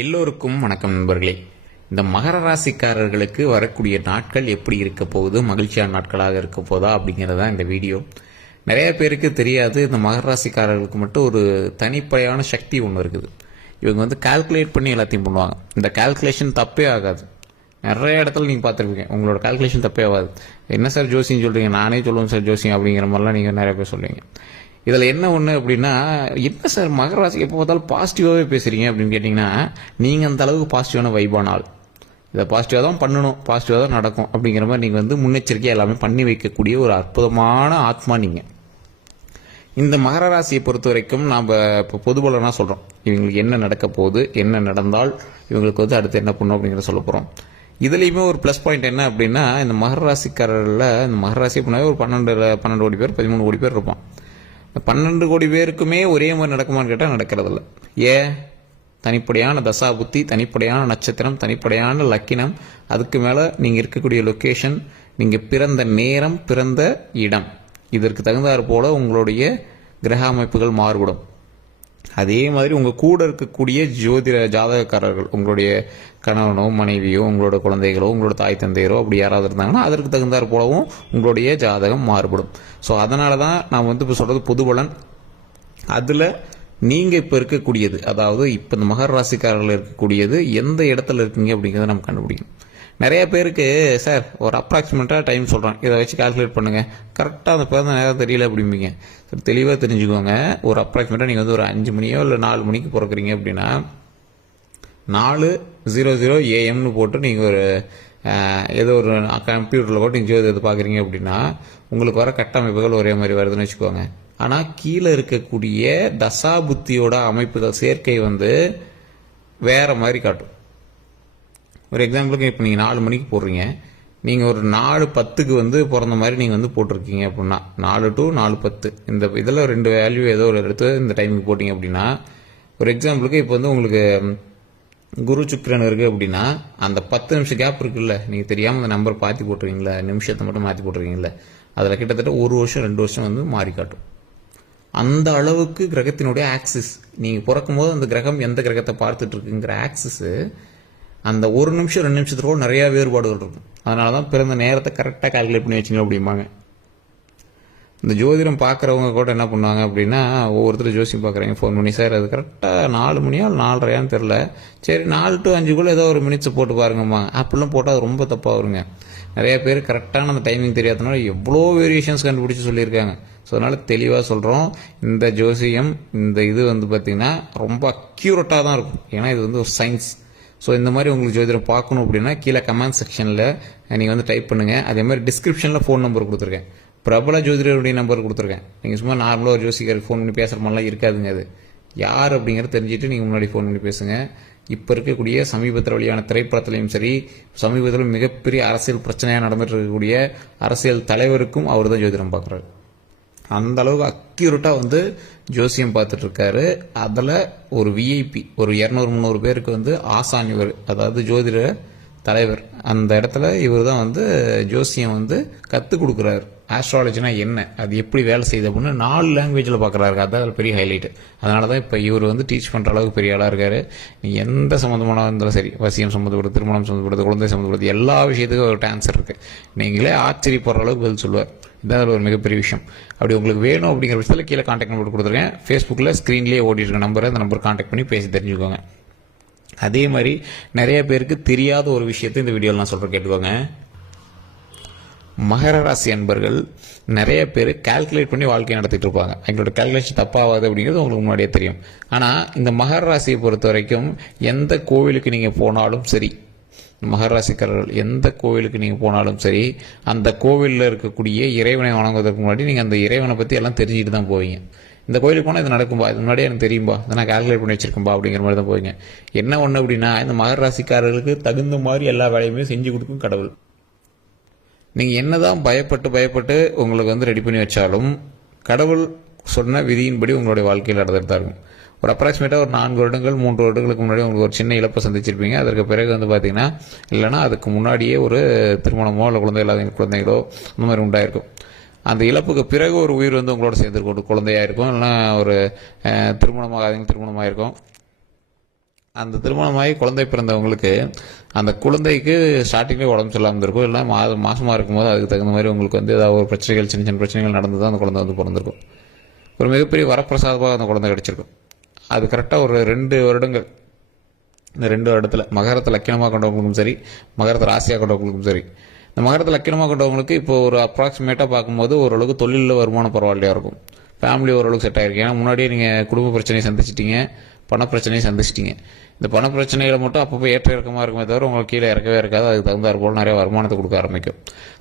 எல்லோருக்கும் வணக்கம் நண்பர்களே. இந்த மகர ராசிக்காரர்களுக்கு வரக்கூடிய நாட்கள் எப்படி இருக்க போகுது, மகிழ்ச்சியான நாட்களாக இருக்க போதா அப்படிங்கிறதா இந்த வீடியோ. நிறைய பேருக்கு தெரியாது, இந்த மகர ராசிக்காரர்களுக்கு மட்டும் ஒரு தனிப்படையான சக்தி ஒன்று இருக்குது. இவங்க வந்து கால்குலேட் பண்ணி எல்லாத்தையும் பண்ணுவாங்க. இந்த கால்குலேஷன் தப்பே ஆகாது. நிறைய இடத்துல நீங்கள் பார்த்துருப்பீங்க, உங்களோட கால்குலேஷன் தப்பே ஆகாது. என்ன சார் ஜோசியம் சொல்கிறீங்க, நானே சொல்லுவேன் சார் ஜோசியம் அப்படிங்கிற மாதிரிலாம் நீங்கள் நிறைய பேர் சொல்லுவீங்க. இதில் என்ன ஒன்று அப்படின்னா, என்ன சார் மகர ராசிக்கு எப்போ பார்த்தாலும் பாசிட்டிவாகவே பேசுகிறீங்க அப்படின்னு கேட்டிங்கன்னா, நீங்கள் அந்த அளவுக்கு பாசிட்டிவான வைபான ஆள். இதை பாசிட்டிவாக தான் பண்ணணும், பாசிட்டிவாக தான் நடக்கும் அப்படிங்கிற மாதிரி நீங்கள் வந்து முன்னெச்சரிக்கையாக எல்லாமே பண்ணி வைக்கக்கூடிய ஒரு அற்புதமான ஆத்மா நீங்கள். இந்த மகர ராசியை பொறுத்த வரைக்கும் நாம் இப்போ பொதுபலனாக சொல்கிறோம், இவங்களுக்கு என்ன நடக்க போகுது, என்ன நடந்தால் இவங்களுக்கு வந்து அடுத்து என்ன பண்ணும் அப்படிங்கிறத சொல்ல போகிறோம். இதுலேயுமே ஒரு ப்ளஸ் பாயிண்ட் என்ன அப்படின்னா, இந்த மகர ராசிக்காரர்களில் இந்த மகர ராசி பண்ணாவே ஒரு 12 கோடி பேர் 13 கோடி பேர் இருப்பான். 12 கோடி பேருக்குமே ஒரே மாதிரி நடக்குமான்னு கேட்டால் நடக்கிறதில்ல. ஏன்? தனிப்படையான தசா புத்தி, தனிப்படையான நட்சத்திரம், தனிப்படையான லக்கினம், அதுக்கு மேலே நீங்கள் இருக்கக்கூடிய லொக்கேஷன், நீங்கள் பிறந்த நேரம், பிறந்த இடம், இதற்கு தகுந்தாற் போல உங்களுடைய கிரக அமைப்புகள் மாறுபடும். அதே மாதிரி உங்கள் கூட இருக்கக்கூடிய ஜோதிட ஜாதகக்காரர்கள், உங்களுடைய கணவனோ மனைவியோ உங்களோட குழந்தைகளோ உங்களோட தாய் தந்தையரோ அப்படி யாராவது இருந்தாங்கன்னா அதற்கு தகுந்தாற் போலவும் உங்களுடைய ஜாதகம் மாறுபடும். ஸோ அதனால தான் நான் வந்து இப்போ சொல்கிறது பொது பலன். அதில் நீங்கள் இப்போ இருக்கக்கூடியது, அதாவது இப்போ இந்த மகர ராசிக்காரர்கள் இருக்கக்கூடியது எந்த இடத்துல இருக்கீங்க அப்படிங்கிறத நம்ம கண்டுபிடிக்கணும். நிறைய பேருக்கு சார் ஒரு அப்ராக்சிமேட்டாக டைம் சொல்கிறேன், இதை வச்சு கால்குலேட் பண்ணுங்கள், கரெக்டாக அந்த பிறந்த நேரம் தெரியல அப்படிம்பீங்க. சரி, தெளிவாக தெரிஞ்சுக்கோங்க. ஒரு அப்ராக்சிமேட்டாக நீங்கள் வந்து ஒரு 5 மணியோ இல்லை 4 மணிக்கு பிறக்கிறீங்க அப்படின்னா 4:00 AM போட்டு நீங்கள் ஒரு ஏதோ ஒரு கம்ப்யூட்டரில் போட்டு நீங்கள் இது பார்க்குறீங்க அப்படின்னா உங்களுக்கு வர கட்டமைப்புகள் ஒரே மாதிரி வருதுன்னு வச்சுக்கோங்க. ஆனால் கீழே இருக்கக்கூடிய தசா புத்தியோட அமைப்புகள் சேர்க்கை வந்து வேறு மாதிரி காட்டும். ஒரு எக்ஸாம்பிளுக்கு இப்போ நீங்கள் 4 மணிக்கு போடுறீங்க, நீங்கள் ஒரு 4:10 வந்து பிறந்த மாதிரி நீங்கள் வந்து போட்டிருக்கீங்க அப்படின்னா 4 to 4:10 இந்த இதில் 2 வேல்யூ ஏதோ ஒரு எடுத்து இந்த டைமுக்கு போட்டிங்க அப்படின்னா, ஒரு எக்ஸாம்பிளுக்கு இப்போ வந்து உங்களுக்கு குரு சுக்கிரன் இருக்குது அப்படின்னா அந்த 10 நிமிஷம் கேப் இருக்குல்ல, நீங்கள் தெரியாமல் அந்த நம்பர் மாற்றி போட்டிருக்கீங்களா, நிமிஷத்தை மட்டும் மாற்றி போட்டிருக்கீங்களா, அதில் கிட்டத்தட்ட 1 வருஷம் 2 வருஷம் வந்து மாறி காட்டும். அந்த அளவுக்கு கிரகத்தினுடைய ஆக்சிஸ், நீங்கள் பிறக்கும் போது அந்த கிரகம் எந்த கிரகத்தை பார்த்துட்டு இருக்குங்கிற ஆக்சிஸு அந்த 1 நிமிஷம் 2 நிமிஷத்துக்கு நிறையா வேறுபாடுகள் இருக்கும். அதனால தான் பிறந்த நேரத்தை கரெக்டாக கால்குலேட் பண்ணி வச்சுங்க அப்படிம்பாங்க. இந்த ஜோதிடம் பார்க்குறவங்க கூட என்ன பண்ணுவாங்க அப்படின்னா, ஒவ்வொருத்தர் ஜோசியம் பார்க்குறாங்க, ஃபோன் பண்ணி சார் அது கரெக்டாக 4 மணியா 4:30 தெரில, சரி 4 to 5 ஏதோ ஒரு மினிட்ஸை போட்டு பாருங்கம்மா, அப்படிலாம் போட்டால் அது ரொம்ப தப்பாக வருங்க. நிறைய பேர் கரெக்டான அந்த டைமிங் தெரியாதனால எவ்வளோ வேரியேஷன்ஸ் கண்டுபிடிச்சி சொல்லியிருக்காங்க. ஸோ அதனால் தெளிவாக சொல்கிறோம், இந்த ஜோசியம் இந்த இது வந்து பார்த்திங்கன்னா ரொம்ப அக்யூரேட்டாக தான் இருக்கும். ஏன்னா இது வந்து ஒரு சயின்ஸ். ஸோ இந்த மாதிரி உங்களுக்கு ஜோதிடம் பார்க்கணும் அப்படின்னா கீழே கமெண்ட் செக்ஷனில் நீங்கள் வந்து டைப் பண்ணுங்கள். அதே மாதிரி டிஸ்கிரிப்ஷனில் ஃபோன் நம்பர் கொடுத்துருக்கேன், பிரபல ஜோதிடருடைய நம்பர் கொடுத்துருக்கேன். நீங்கள் சும்மா நார்மலாக ஒரு ஜோசிகருக்கு ஃபோன் பண்ணி பேசுகிற மாதிரிலாம் இருக்காதுங்க. அது யார் அப்படிங்கிறத தெரிஞ்சுட்டு நீங்கள் முன்னாடி ஃபோன் பண்ணி பேசுங்க. இப்போ இருக்கக்கூடிய சமீபத்தில் வழியான திரைப்படத்துலையும் சரி, சமீபத்தில் மிகப்பெரிய அரசியல் பிரச்சனையாக நடந்துட்டு இருக்கக்கூடிய அரசியல் தலைவருக்கும் அவர் தான் ஜோதிடம் பார்க்குறாரு. அந்த அளவுக்கு அக்யூரேட்டாக வந்து ஜோசியம் பார்த்துட்டு இருக்காரு. அதில் ஒரு விஐபி ஒரு 200-300 பேருக்கு வந்து ஆசான் இவர், அதாவது ஜோதிட தலைவர். அந்த இடத்துல இவர் தான் வந்து ஜோசியம் வந்து கற்றுக் கொடுக்குறாரு. ஆஸ்ட்ராலஜினா என்ன, அது எப்படி வேலை செய்யுது அப்படின்னு 4 லாங்குவேஜில் பார்க்குறாரு. அதுதான் அதில் பெரிய ஹைலைட்டு. அதனால தான் இப்போ இவர் வந்து டீச் பண்ணுற அளவுக்கு பெரிய ஆளாக இருக்கார். நீ எந்த சம்மந்தமான இருந்தாலும் சரி, வசியம் சம்மந்தப்படுது, திருமணம் சம்மந்தப்படுது, குழந்தை சம்மந்தப்படுது, எல்லா விஷயத்துக்கும் ஒரு ஆன்சர் இருக்குது. நீங்களே ஆச்சரியப்படுற அளவுக்கு பதில் சொல்லுவார். இதான் ஒரு மிகப்பெரிய விஷயம். அப்படி உங்களுக்கு வேணும் அப்படிங்கிற விஷயத்தில் கீழே கான்டாக்ட் நம்பர் கொடுத்துருக்கேன். ஃபேஸ்புக்கில் ஸ்க்ரீன்லேயே ஓடிட்டு இருக்க நம்பரை, அந்த நம்பர் கான்டாக்ட் பண்ணி பேசி தெரிஞ்சுக்கோங்க. அதே மாதிரி நிறைய பேருக்கு தெரியாத ஒரு விஷயத்தை இந்த வீடியோவில் நான் சொல்கிறேன், கேட்டுக்கோங்க. மகர ராசி அன்பர்கள் நிறைய பேர் கால்குலேட் பண்ணி வாழ்க்கையை நடத்திட்டு இருப்பாங்க. எங்களோட கால்குலேஷன் தப்பாகாது அப்படிங்கிறது உங்களுக்கு முன்னாடியே தெரியும். ஆனால் இந்த மகர ராசியை பொறுத்த வரைக்கும் எந்த கோவிலுக்கு நீங்கள் போனாலும் சரி, மகர ராசிக்காரர்கள் எந்த கோவிலுக்கு நீங்கள் போனாலும் சரி, அந்த கோவிலில் இருக்கக்கூடிய இறைவனை வணங்குவதற்கு முன்னாடி நீங்கள் அந்த இறைவனை பற்றி எல்லாம் தெரிஞ்சுக்கிட்டு தான் போவீங்க. இந்த கோயிலுக்கு போனால் இது நடக்கும்பா, இது முன்னாடியே எனக்கு தெரியும்பா, இதை நான் கால்குலேட் பண்ணி வச்சிருக்கேன்பா அப்படிங்கிற மாதிரி தான் போவீங்க. என்ன ஒன்று அப்படின்னா, இந்த மகர ராசிக்காரர்களுக்கு தகுந்த மாதிரி எல்லா வேலையுமே செஞ்சு கொடுக்கும் கடவுள். நீங்கள் என்ன தான் பயப்பட்டு உங்களுக்கு வந்து ரெடி பண்ணி வச்சாலும் கடவுள் சொன்ன விதியின்படி உங்களுடைய வாழ்க்கையில் நடந்துட்டு தான் இருக்கும். ஒரு அப்ராக்சிமேட்டாக ஒரு 4 வருடங்கள் 3 வருடங்களுக்கு முன்னாடி உங்களுக்கு ஒரு சின்ன இழப்பை சந்திச்சிருப்பீங்க. அதற்கு பிறகு வந்து பார்த்தீங்கன்னா, இல்லைனா அதுக்கு முன்னாடியே ஒரு திருமணமோ இல்லை குழந்தை இல்லாத குழந்தைகளோ அந்த மாதிரி உண்டாயிருக்கும். அந்த இழப்புக்கு பிறகு ஒரு உயிர் வந்து உங்களோட சேர்ந்துருக்கும், ஒரு குழந்தையாக இருக்கும், இல்லைனா ஒரு திருமணமாக இருக்கும். அந்த திருமணமாகி குழந்தை பிறந்தவங்களுக்கு அந்த குழந்தைக்கு ஸ்டார்டிங்லேயே உடம்பு சரியில்லாமல் இருக்கும், இல்லை மாசமாக இருக்கும்போது அதுக்கு தகுந்த மாதிரி உங்களுக்கு வந்து ஏதாவது ஒரு பிரச்சனைகள், சின்ன சின்ன பிரச்சனைகள் நடந்து தான் அந்த குழந்தை வந்து பிறந்திருக்கும். ஒரு மிகப்பெரிய வரப்பிரசாதமாக அந்த குழந்தை கிடச்சிருக்கும். அது கரெக்டாக ஒரு 2 வருடங்கள், இந்த 2 வருடத்தில் மகரத்தை லக்கணமாக கொண்டவங்களுக்கும் சரி, மகரத்தை ராசியாக கொண்டவங்களுக்கும் சரி, இந்த மகரத்தை லக்கணமாக கொண்டவங்களுக்கு இப்போ ஒரு அப்ராக்சிமேட்டாக பார்க்கும்போது ஓரளவுக்கு தொழிலில் வருமானம் பரவாயில்லையாக இருக்கும், ஃபேமிலி ஓரளவுக்கு செட் ஆகிருக்கு. ஏன்னா முன்னாடியே நீங்கள் குடும்ப பிரச்சனையை சந்திச்சிட்டிங்க, பண பிரச்சனையை சந்திச்சிட்டிங்க. இந்த பண பிரச்சனைகளை மட்டும் அப்பப்போ ஏற்ற இறக்கமாக இருக்குமே தவிர உங்களுக்கு கீழே இறக்கவே இருக்காது. அதுக்கு தகுந்தாற் போல் நிறைய வருமானத்தை கொடுக்க ஆரம்பிக்கும்.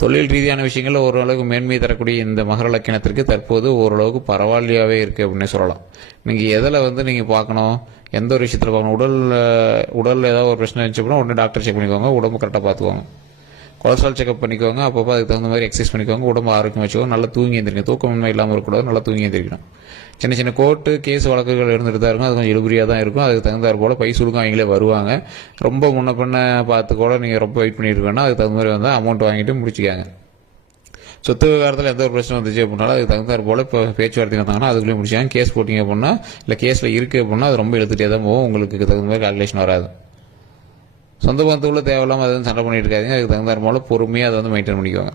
தொழில் ரீதியான விஷயங்களில் ஓரளவுக்கு மேன்மை தரக்கூடிய இந்த மகர லக்கினத்திற்கு தற்போது ஓரளவுக்கு பரவாயில்லையாகவே இருக்குது அப்படின்னு சொல்லலாம். நீங்கள் எதில் வந்து நீங்கள் பார்க்கணும், எந்த ஒரு விஷயத்தில் பார்க்கணும், உடல் ஏதாவது ஒரு பிரச்சனை இருந்துச்சு அப்படின்னா உடனே டாக்டர் செக் பண்ணிக்கோங்க, உடம்பு கரெக்டாக பார்த்துக்கோங்க, கொலஸ்ட்ரால் செக்அப் பண்ணிக்கோங்க, அப்பப்போ அதுக்கு தகுந்த மாதிரி எக்ஸசைஸ் பண்ணிக்கோங்க, உடம்பு ஆரோக்கியம் வச்சுக்கோங்க, நல்லா தூங்கி எழுந்திரிக்கணும், தூக்கமின்மை இல்லாமல் இருக்கக்கூடாது, நல்லா தூங்கி எழுந்திரிக்கணும். சின்ன சின்ன கோர்ட்டு கேஸ் வழக்குகள் இருந்துட்டு தான் இருக்கும், அது கொஞ்சம் இழுபறியாக தான் இருக்கும். அதுக்கு தகுந்தாற் போல் பை சுருக்கம் அவங்களே வருவாங்க. ரொம்ப முன்ன பின்ன பார்த்து கூட நீங்கள் ரொம்ப வெயிட் பண்ணிட்டு வேணா அதுக்கு தகுந்த மாதிரி வந்து அமௌண்ட் வாங்கிட்டு முடிச்சிக்காங்க. சொத்து விவகாரத்தில் எந்த ஒரு பிரச்சனை வந்துச்சு அப்படின்னாலும் அதுக்கு தகுந்தாற் போல் இப்போ பேச்சுவார்த்தை வந்தாங்கன்னா அதுக்குள்ளேயே முடிச்சாங்க. கேஸ் போட்டிங்க அப்படின்னா, இல்லை கேஸில் இருக்குது அப்படின்னா அது ரொம்ப இழுத்துட்டே தான் போகும், உங்களுக்கு தகுந்த மாதிரி கால்குலேஷன் வராது. சொந்த பந்தத்துக்குள்ள தேவையில்லாமல் அதை வந்து சண்டை பண்ணிட்டு இருக்காதிங்க. அதுக்கு தகுந்தாற் போல் பொறுமையாக அதை வந்து மெயின்டைன் பண்ணிக்குவாங்க.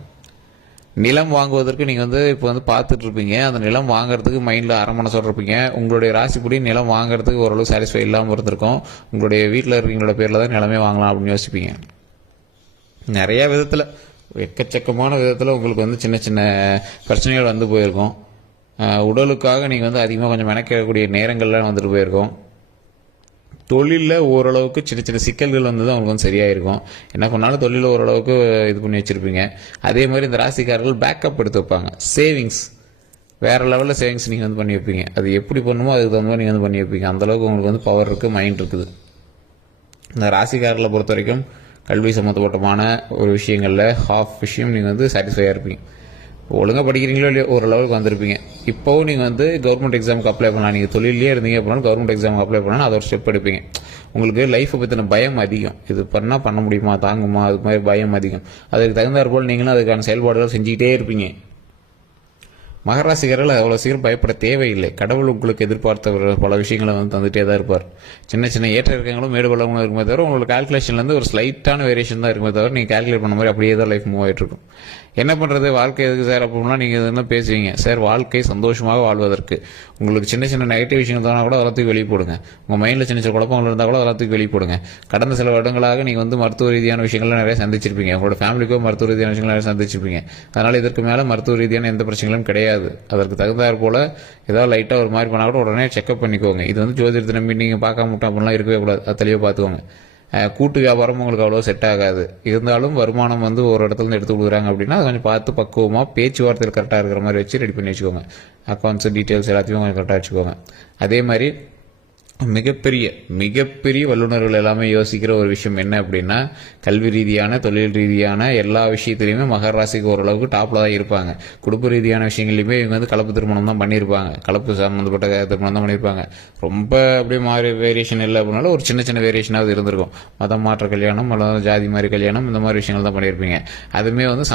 நிலம் வாங்குவதற்கு நீங்கள் வந்து இப்போ வந்து பார்த்துட்டு இருப்பீங்க, அந்த நிலம் வாங்குறதுக்கு மைண்டில் அரை மனசோட இருப்பீங்க. உங்களுடைய ராசிப்படி நிலம் வாங்குறதுக்கு ஓரளவு சாட்டிஸ்ஃபை இல்லாமல் இருந்திருக்கும். உங்களுடைய வீட்டில் இருக்கிறவங்களோட பேரில் தான் நிலமே வாங்கலாம் அப்படின்னு யோசிப்பீங்க. நிறையா விதத்தில், எக்கச்சக்கமான விதத்தில் உங்களுக்கு வந்து சின்ன சின்ன பிரச்சனைகள் வந்து போயிருக்கும். உடலுக்காக நீங்கள் வந்து அதிகமாக கொஞ்சம் மெனக்கக்கூடிய நேரங்கள்லாம் வந்துட்டு போயிருக்கோம். தொழிலில் ஓரளவுக்கு சின்ன சின்ன சிக்கல்கள் வந்து தான் உங்களுக்கு வந்து சரியாயிருக்கும். என்ன பண்ணாலும் தொழிலில் ஓரளவுக்கு இது பண்ணி வச்சுருப்பீங்க. அதே மாதிரி இந்த ராசிக்காரர்கள் பேக்கப் எடுத்து வைப்பாங்க. சேவிங்ஸ் வேறு லெவலில் சேவிங்ஸ் நீங்கள் வந்து பண்ணி வைப்பீங்க. அது எப்படி பண்ணுமோ அதுக்கு தகுந்த மாதிரி நீங்கள் வந்து பண்ணி வைப்பீங்க. அந்தளவுக்கு உங்களுக்கு வந்து பவர் இருக்குது, மைண்ட் இருக்குது. இந்த ராசிக்காரர்களை பொறுத்த வரைக்கும் கல்வி சம்மந்தப்பட்டமான ஒரு விஷயங்களில் ஹாஃப் விஷயம் நீங்கள் வந்து சாட்டிஸ்ஃபையாக இருப்பீங்க. ஒழுங்காக படிக்கிறீங்களோ இல்லையோ ஒரு லெவலுக்கு வந்திருப்பீங்க. இப்போவும் நீங்கள் வந்து கவர்மெண்ட் எக்ஸாமுக்கு அப்ளை பண்ணலாம். நீங்கள் தொழிலே இருந்தீங்க அப்படின்னா கவர்மெண்ட் எக்ஸாமுக்கு அப்ளை பண்ணால் அதை ஒரு ஸ்டெப் எடுப்பீங்க. உங்களுக்கு லைஃப்பை பற்றின பயம் அதிகம். இது பண்ணால் பண்ண முடியுமா, தாங்குமா, அது மாதிரி பயம் அதிகம். அதுக்கு தகுந்தாற் போல் நீங்களும் அதுக்கான செயல்பாடுகள் செஞ்சுக்கிட்டே இருப்பீங்க. மகராசிகர்கள் அவ்வளோ சீக்கிரம் பயப்பட தேவையில்லை. கடவுள் உங்களுக்கு எதிர்பார்த்த பல விஷயங்களை வந்து தந்துகிட்டே தான் இருப்பார். சின்ன சின்ன ஏற்ற இறக்கங்களும் மேடு பள்ளங்களும் இருக்குமே தவிர உங்களோட கால்குலேஷன்லேருந்து ஒரு ஸ்லைட்டான வேரியேஷன் தான் இருக்குமே தவிர நீங்கள் கால்குலேட் பண்ண மாதிரி அப்படியே தான் லைஃப் மூவ் ஆகிட்டு இருக்கும். என்ன பண்ணுறது, வாழ்க்கை எதுக்கு சார் அப்படின்னா நீங்கள் என்ன பேசுவீங்க சார், வாழ்க்கை சந்தோஷமாக வாழ்வதற்கு. உங்களுக்கு சின்ன சின்ன நெகட்டிவ் விஷயங்கள் தானா கூட எல்லாத்துக்கும் வெளியே போடுங்க. உங்கள் மைண்டில் சின்ன சின்ன குழப்பங்கள் இருந்தால் கூட எல்லாத்துக்கும் வெளியே போடுங்க. கடந்த சில வருடங்களாக நீங்கள் வந்து மருத்துவ ரீதியான விஷயங்கள்லாம் நிறைய சந்திச்சிருப்பீங்க. உங்களோட ஃபேமிலிக்கோ மருத்துவ ரீதியான விஷயங்கள் நிறைய சந்திச்சிருப்பீங்க. அதனால் இதற்கு மேலே மருத்துவ ரீதியான எந்த பிரச்சனைகளும் கிடையாது. அதற்கு தகுந்தாற் போல் ஏதாவது லைட்டாக ஒரு மாதிரி பண்ணால் கூட உடனே செக்அப் பண்ணிக்கோங்க. இது வந்து ஜோதிடத்தை நம்பி நீங்கள் பார்க்காம விட்டோம் அப்படிலாம் இருக்கவே கூடாது. அது தெளிவாக பார்த்துக்கோங்க. கூட்டு வியாபாரம் உங்களுக்கு அவ்வளோ செட் ஆகாது. இருந்தாலும் வருமானம் வந்து ஒரு இடத்துல எடுத்து கொடுக்குறாங்க அப்படின்னா அதை கொஞ்சம் பார்த்து பக்குவமாக பேச்சுவார்த்தையில் கரெக்டாக இருக்கிற மாதிரி வச்சு ரெடி பண்ணி வச்சுக்கோங்க. அக்கௌண்ட்ஸ் டீட்டெயில்ஸ் எல்லாத்தையும் கொஞ்சம் கரெக்டாக வச்சுக்கோங்க. அதே மாதிரி மிகப்பெரிய வல்லுநர்கள் எல்லாமே யோசிக்கிற ஒரு விஷயம் என்ன அப்படின்னா, கல்வி ரீதியான தொழில் ரீதியான எல்லா விஷயத்துலையுமே மகர ராசிக்கு ஓரளவுக்கு டாப்பில் தான் இருப்பாங்க. குடும்ப ரீதியான விஷயங்கள்லையுமே இவங்க வந்து கலப்பு திருமணம் தான் பண்ணியிருப்பாங்க, கலப்பு சம்மந்தப்பட்ட திருமணம் தான் பண்ணியிருப்பாங்க. ரொம்ப அப்படியே மாறி வேரியேஷன் இல்லை அப்படின்னாலும் ஒரு சின்ன சின்ன வேரியேஷனாவது இருந்திருக்கும். மதம் மாற்ற கல்யாணம் அல்லது ஜாதி மாதிரி கல்யாணம் இந்த மாதிரி விஷயங்கள் தான் பண்ணியிருப்பீங்க. அதுவுமே வந்து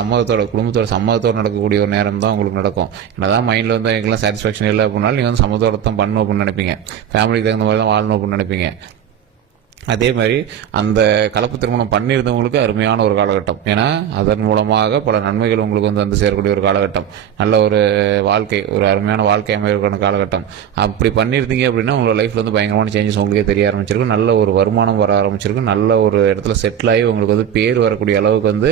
குடும்பத்தோட சம்மதத்தோடு நடக்கக்கூடிய ஒரு நேரம் தான் உங்களுக்கு நடக்கும். என்னதான் மைண்டில் வந்து எங்கெல்லாம் சாட்டிஸ்ஃபேக்ஷன் இல்லை அப்படின்னாலும் நீங்கள் வந்து சம்மதத்தோட தான் பண்ணணும் அப்படின்னு நினைப்பீங்க. ஃபேமிலிக்கு தகுந்த தான் வாழணும் அப்படின்னு நினைப்பீங்க. அதே மாதிரி அந்த கலப்பு திருமணம் பண்ணியிருந்தவங்களுக்கு அருமையான ஒரு காலகட்டம். ஏன்னா அதன் மூலமாக பல நன்மைகள் உங்களுக்கு வந்து சேரக்கூடிய ஒரு காலகட்டம், நல்ல ஒரு வாழ்க்கை, ஒரு அருமையான வாழ்க்கை அமைக்கிற காலகட்டம். அப்படி பண்ணியிருந்தீங்க அப்படின்னா உங்களோட லைஃப்ல வந்து பயங்கரமான சேஞ்சஸ் உங்களுக்கே தெரிய ஆரம்பிச்சிருக்கும். நல்ல ஒரு வருமானம் வர ஆரம்பிச்சிருக்கும். நல்ல ஒரு இடத்துல செட்டில் ஆகி உங்களுக்கு வந்து பேர் வரக்கூடிய அளவுக்கு வந்து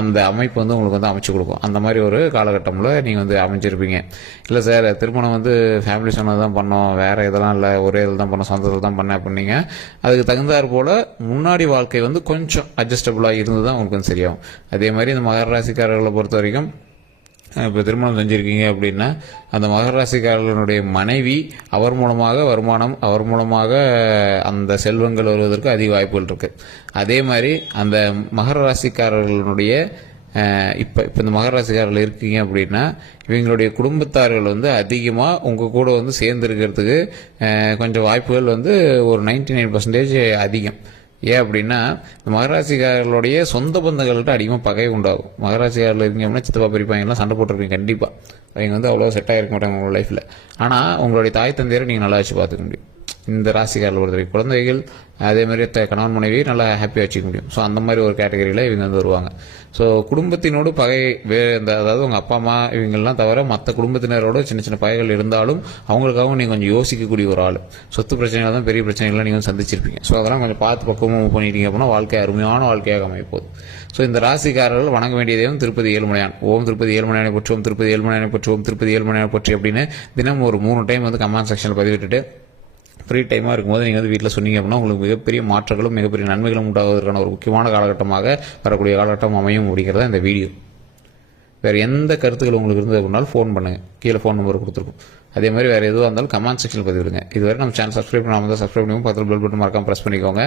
அந்த அமைப்பு வந்து உங்களுக்கு வந்து அமைச்சு கொடுக்கும். அந்த மாதிரி ஒரு காலகட்டம்ல நீங்கள் வந்து அமைச்சிருப்பீங்க. இல்லை சார், திருமணம் வந்து ஃபேமிலி சொன்னது தான் பண்ணோம், வேற இதெல்லாம் இல்லை, ஒரே இதில் தான் பண்ணோம், சொந்தத்தில் தான் பண்ணேன் அப்படின்னீங்க. அதுக்கு தகுந்தாற் போல முன்னாடி வாழ்க்கை வந்து கொஞ்சம் அட்ஜஸ்டபுளாக இருந்து தான் உங்களுக்கு வந்து சரியாகும். அதே மாதிரி இந்த மகர ராசிக்காரர்களை பொறுத்த வரைக்கும் இப்போ திருமணம் செஞ்சுருக்கீங்க அப்படின்னா அந்த மகர ராசிக்காரர்களுடைய மனைவி, அவர் மூலமாக வருமானம், அவர் மூலமாக அந்த செல்வங்கள் வருவதற்கு அதிக வாய்ப்புகள் இருக்குது. அதே மாதிரி அந்த மகர ராசிக்காரர்களுடைய இப்போ இந்த மகர ராசிக்காரர்கள் இருக்கீங்க அப்படின்னா இவங்களுடைய குடும்பத்தார்கள் வந்து அதிகமாக உங்கள் கூட வந்து சேர்ந்துருக்கிறதுக்கு கொஞ்சம் வாய்ப்புகள் வந்து ஒரு 99% அதிகம். ஏன் அப்படின்னா இந்த மகராசிக்காரர்களுடைய சொந்த பந்தங்கள்கிட்ட அதிகமாக பகை உண்டாகும். மகராசிக்காரில் இருக்கீங்க அப்படின்னா சித்தப்பா பெரியப்பா எல்லாம் சண்டை போட்டிருப்பீங்க. கண்டிப்பாக அவங்க வந்து அவ்வளோ செட் ஆகிருக்க மாட்டாங்க உங்களோட லைஃப்பில். ஆனால் உங்களுடைய தாய் தந்தையரை நீங்கள் நல்லா வச்சு பார்த்துக்க முடியும். இந்த ராசிக்காரில் பொறுத்தவரைக்கும் குழந்தைகள் அதே மாதிரி கணவன் மனைவியை நல்லா ஹாப்பியாக வச்சுக்க முடியும். ஸோ அந்த மாதிரி ஒரு கேட்டகரியில் இவங்க வந்து வருவாங்க. ஸோ குடும்பத்தினோடு பகை அதாவது உங்கள் அப்பா அம்மா இவங்கெல்லாம் தவிர மற்ற குடும்பத்தினரோட சின்ன சின்ன பகைகள் இருந்தாலும் அவங்களுக்காகவும் நீங்கள் கொஞ்சம் யோசிக்கக்கூடிய ஒரு ஆள். சொத்து பிரச்சனைகள் தான் பெரிய பிரச்சனைகள்லாம் நீங்கள் சந்திச்சிருப்பீங்க. ஸோ அதெல்லாம் கொஞ்சம் பார்த்து பக்குவமாக மூவ் பண்ணிட்டீங்க அப்படின்னா வாழ்க்கை அருமையான வாழ்க்கையாக அமைப்போகுது. ஸோ இந்த ராசிக்காரர்கள் வணங்க வேண்டியதையும் திருப்பதி ஏழுமலையான், ஓம் திருப்பதி ஏழுமலையானை போற்றி, ஓம் திருப்பதி ஏழுமலையானை போற்றி, ஓம் திருப்பதி ஏழுமலையானை போற்றி அப்படின்னு தினம் ஒரு 3 டைம் வந்து கமெண்ட் செக்ஷனில் பதிவிட்டுட்டு ஃப்ரீ டைமாக இருக்கும்போது நீங்கள் வந்து வீட்டில் சொன்னீங்க அப்படின்னா உங்களுக்கு மிகப்பெரிய மாற்றங்களும் மிகப்பெரிய நன்மைகளும் உண்டாவதற்கான ஒரு முக்கியமான காலகட்டமாக வரக்கூடிய காலகட்டம் அமையும் அப்படிங்கிறத இந்த வீடியோ. வேறு எந்த கருத்துக்கள் உங்களுக்கு இருந்தது அப்படின்னாலும் ஃபோன் பண்ணுங்கள், கீழே ஃபோன் நம்பர் கொடுத்துருக்கோம். அதே மாதிரி வேறு எதுவாக இருந்தாலும் கமெண்ட் செக்ஷனில் பதிவிடுங்க. இதுவரை நம்ம சேனல் சப்ஸ்கிரைப் பண்ணாமல் தான் சப்ஸ்கிரைப் பண்ணி பக்கத்தில் பெல் பட்டன் மறக்காம ப்ரெஸ் பண்ணிக்கோங்க.